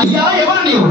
అయ్యా ఎవరు నీవు